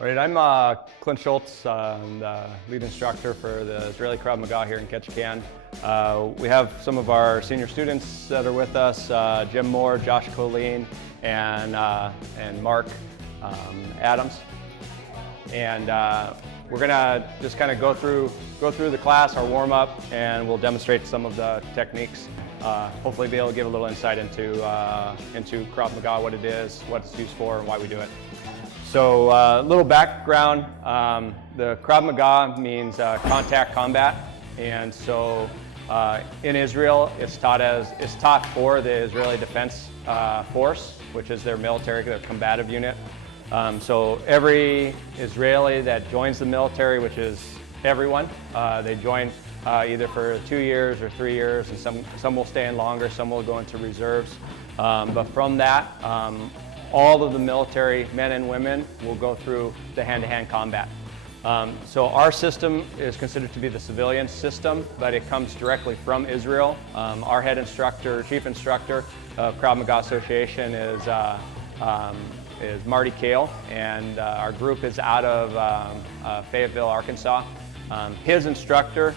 All right, I'm Clint Schultz, the lead instructor for the Israeli Krav Maga here in Ketchikan. We have some of our senior students that are with us, Jim Moore, Josh Colleen, and Mark Adams. And we're gonna just kind of go through the class, our warm-up, and we'll demonstrate some of the techniques. Hopefully be able to give a little insight into Krav Maga, what it is, what it's used for, and why we do it. So a little background, the Krav Maga means contact combat, and so in Israel it's taught for the Israeli Defense Force, which is their military, their combative unit. So every Israeli that joins the military, which is everyone, they join either for 2 years or 3 years, and some will stay in longer, some will go into reserves. But from that, all of the military men and women will go through the hand-to-hand combat. So our system is considered to be the civilian system, but it comes directly from Israel. Our head instructor, chief instructor of Krav Maga Association is Marty Kale, and our group is out of Fayetteville, Arkansas. His instructor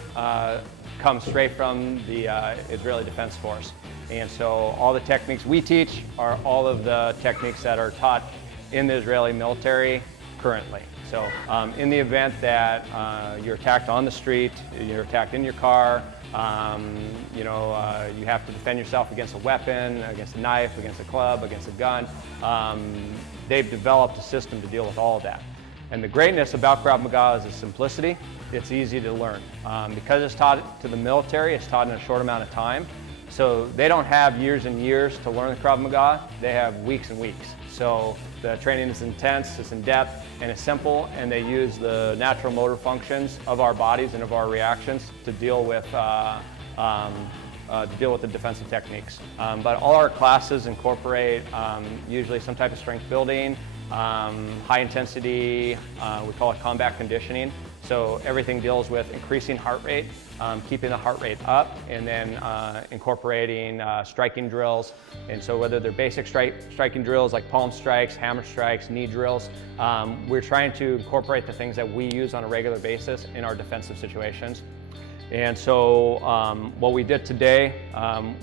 comes straight from the Israeli Defense Force. And so all the techniques we teach are all of the techniques that are taught in the Israeli military currently. So in the event that you're attacked on the street, you're attacked in your car, you have to defend yourself against a weapon, against a knife, against a club, against a gun, they've developed a system to deal with all of that. And the greatness about Krav Maga is its simplicity. It's easy to learn. Because it's taught to the military, it's taught in a short amount of time. So they don't have years and years to learn the Krav Maga, they have weeks and weeks. So the training is intense, it's in depth, and it's simple, and they use the natural motor functions of our bodies and of our reactions to deal with the defensive techniques. But all our classes incorporate usually some type of strength building, high intensity, we call it combat conditioning. So everything deals with increasing heart rate, keeping the heart rate up, and then incorporating striking drills. And so whether they're basic striking drills like palm strikes, hammer strikes, knee drills, we're trying to incorporate the things that we use on a regular basis in our defensive situations. And so what we did today,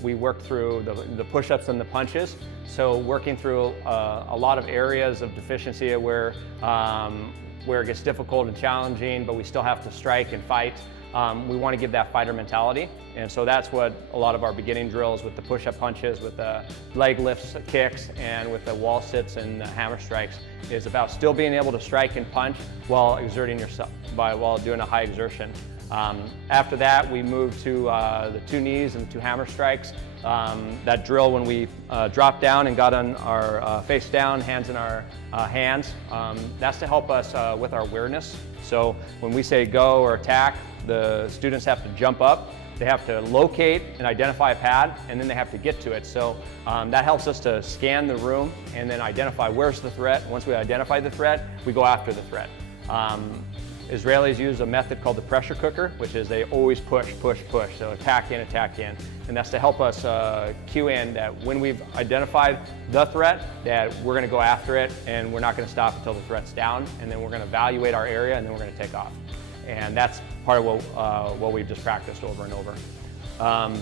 we worked through the push-ups and the punches. So working through a lot of areas of deficiency where it gets difficult and challenging, but we still have to strike and fight. We want to give that fighter mentality. And so that's what a lot of our beginning drills with the push-up punches, with the leg lifts, kicks, and with the wall sits and the hammer strikes is about still being able to strike and punch while exerting yourself, while doing a high exertion. After that, we moved to the 2 knees and 2 hammer strikes. That drill when we dropped down and got on our face down, hands in our hands, that's to help us with our awareness. So when we say go or attack, the students have to jump up, they have to locate and identify a pad, and then they have to get to it. So that helps us to scan the room and then identify where's the threat. Once we identify the threat, we go after the threat. Israelis use a method called the pressure cooker, which is they always push, push, push. So attack in, and that's to help us cue in that when we've identified the threat, that we're going to go after it, and we're not going to stop until the threat's down, and then we're going to evaluate our area, and then we're going to take off. And that's part of what we've just practiced over and over.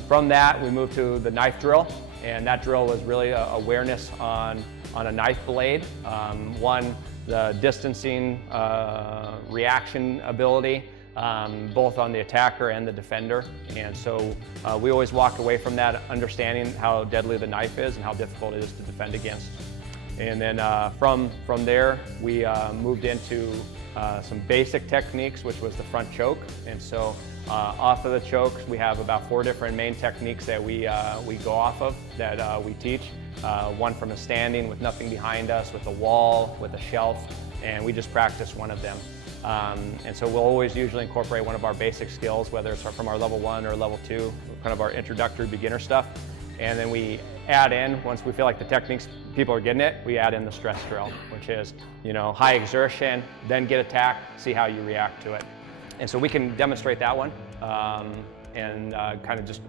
From that, we moved to the knife drill, and that drill was really awareness on a knife blade. The distancing reaction ability, both on the attacker and the defender. And so we always walk away from that understanding how deadly the knife is and how difficult it is to defend against. And then from there, we moved into some basic techniques, which was the front choke. And so off of the chokes, we have about 4 different main techniques that we go off of, that we teach. One from a standing with nothing behind us, with a wall, with a shelf, and we just practice one of them. And so we'll always usually incorporate one of our basic skills, whether it's from our level 1 or level 2, kind of our introductory beginner stuff. And then we add in, once we feel like the techniques, people are getting it, we add in the stress drill, which is, high exertion, then get attacked, see how you react to it. And so we can demonstrate that one, and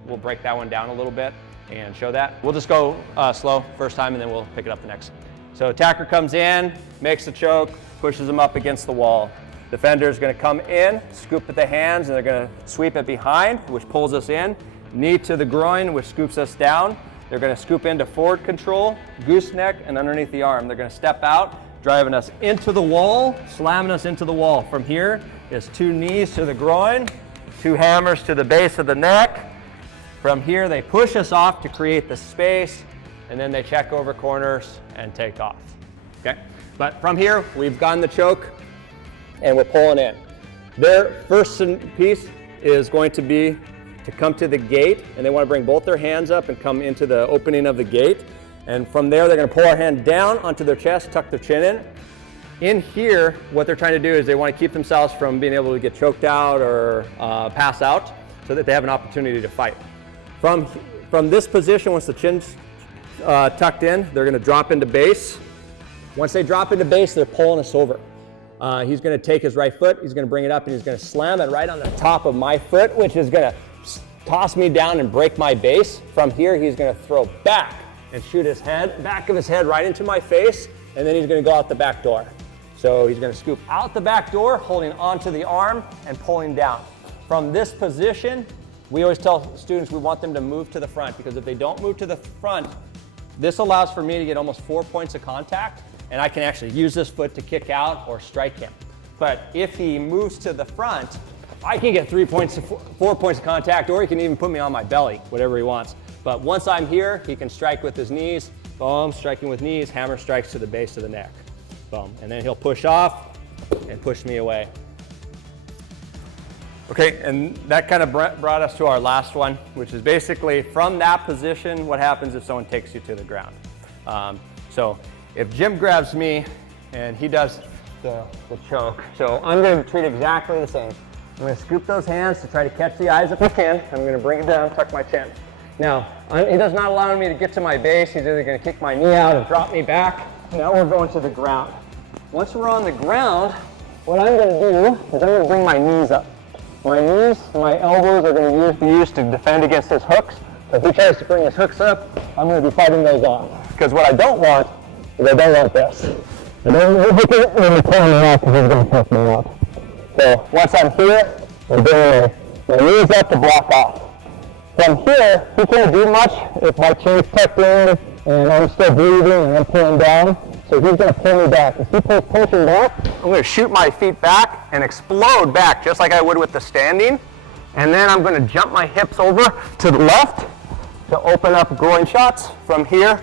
we'll break that one down a little bit and show that. We'll just go slow first time, and then we'll pick it up the next. So attacker comes in, makes the choke, pushes them up against the wall. Defender is going to come in, scoop at the hands, and they're going to sweep it behind, which pulls us in. Knee to the groin, which scoops us down. They're going to scoop into forward control, gooseneck, and underneath the arm. They're going to step out, driving us into the wall, slamming us into the wall. From here is 2 knees to the groin, 2 hammers to the base of the neck. From here, they push us off to create the space, and then they check over corners and take off. Okay? But from here, we've gotten the choke, and we're pulling in. Their first piece is going to be to come to the gate, and they want to bring both their hands up and come into the opening of the gate. And from there, they're going to pull our hand down onto their chest, tuck their chin in. In here, what they're trying to do is they want to keep themselves from being able to get choked out or pass out so that they have an opportunity to fight. From this position, once the chin's tucked in, they're going to drop into base. Once they drop into base, they're pulling us over. He's going to take his right foot, he's going to bring it up, and he's going to slam it right on the top of my foot, which is going to toss me down and break my base. From here, he's going to throw back and shoot his head, back of his head right into my face, and then he's going to go out the back door. So he's going to scoop out the back door, holding onto the arm and pulling down. From this position, we always tell students we want them to move to the front, because if they don't move to the front, this allows for me to get almost 4 points of contact, and I can actually use this foot to kick out or strike him. But if he moves to the front, I can get 4 points of contact, or he can even put me on my belly, whatever he wants. But once I'm here, he can strike with his knees, boom, striking with knees, hammer strikes to the base of the neck, boom. And then he'll push off and push me away. Okay, and that kind of brought us to our last one, which is basically from that position, what happens if someone takes you to the ground. So if Jim grabs me and he does the choke, so I'm going to treat it exactly the same. I'm going to scoop those hands to try to catch the eyes if I can. I'm going to bring it down, tuck my chin. Now, he does not allow me to get to my base. He's either going to kick my knee out and drop me back. Now we're going to the ground. Once we're on the ground, what I'm going to do is I'm going to bring my knees up. My knees and my elbows are going to be used to defend against his hooks. So if he tries to bring his hooks up, I'm going to be fighting those off. Because what I don't want is I don't want this. I don't want to really pull me off because he's going to pick me up. So once I'm here, I'm bringing my knees up to block off. From here, he can't do much if my chin's tucked in and I'm still breathing and I'm pulling down. So he's going to pull me back. If he pulls pushing back, I'm going to shoot my feet back and explode back just like I would with the standing. And then I'm going to jump my hips over to the left to open up groin shots. From here,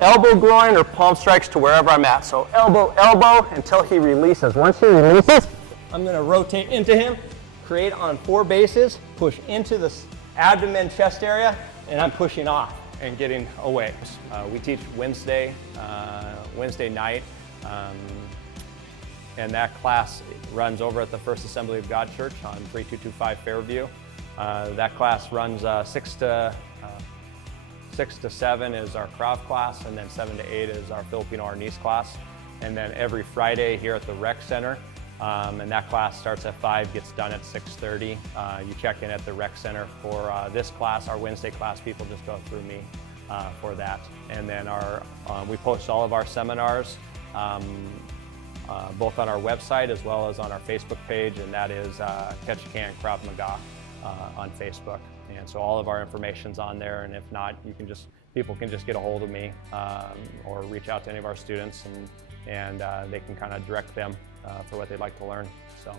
elbow groin or palm strikes to wherever I'm at. So elbow, elbow until he releases. Once he releases, I'm going to rotate into him, create on 4 bases, push into the abdomen chest area, and I'm pushing off and getting away. We teach Wednesday night, and that class runs over at the First Assembly of God Church on 3225 Fairview. That class runs 6 to 7 is our Krav class, and then 7 to 8 is our Filipino Arnis class. And then every Friday here at the Rec Center, and that class starts at 5, gets done at 6:30. You check in at the Rec Center for this class. Our Wednesday class, people just go through me for that. And then we post all of our seminars both on our website as well as on our Facebook page, and that is Ketchikan Krav Maga on Facebook. And so all of our information's on there, and if not, people can just get a hold of me or reach out to any of our students, and they can kind of direct them for what they'd like to learn. So